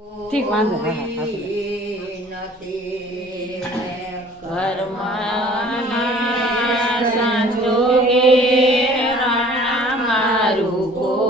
ઠીક વાંધો કર્મ સંજોગે રાણા મારું કો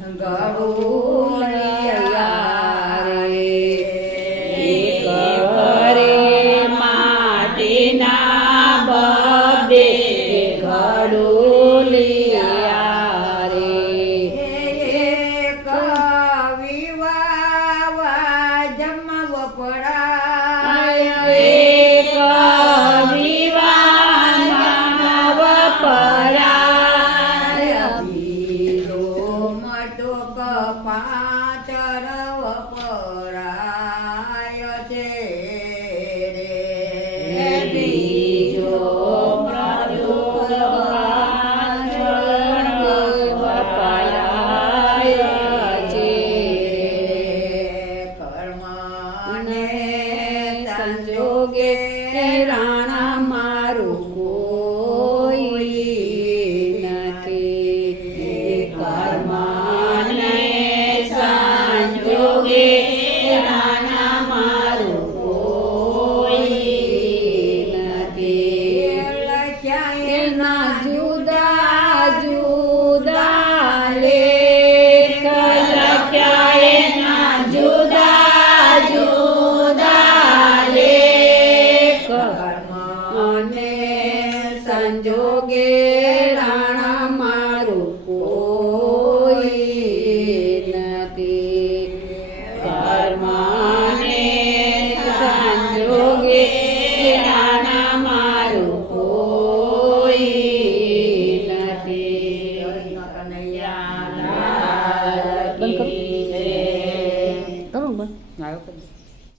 गाडो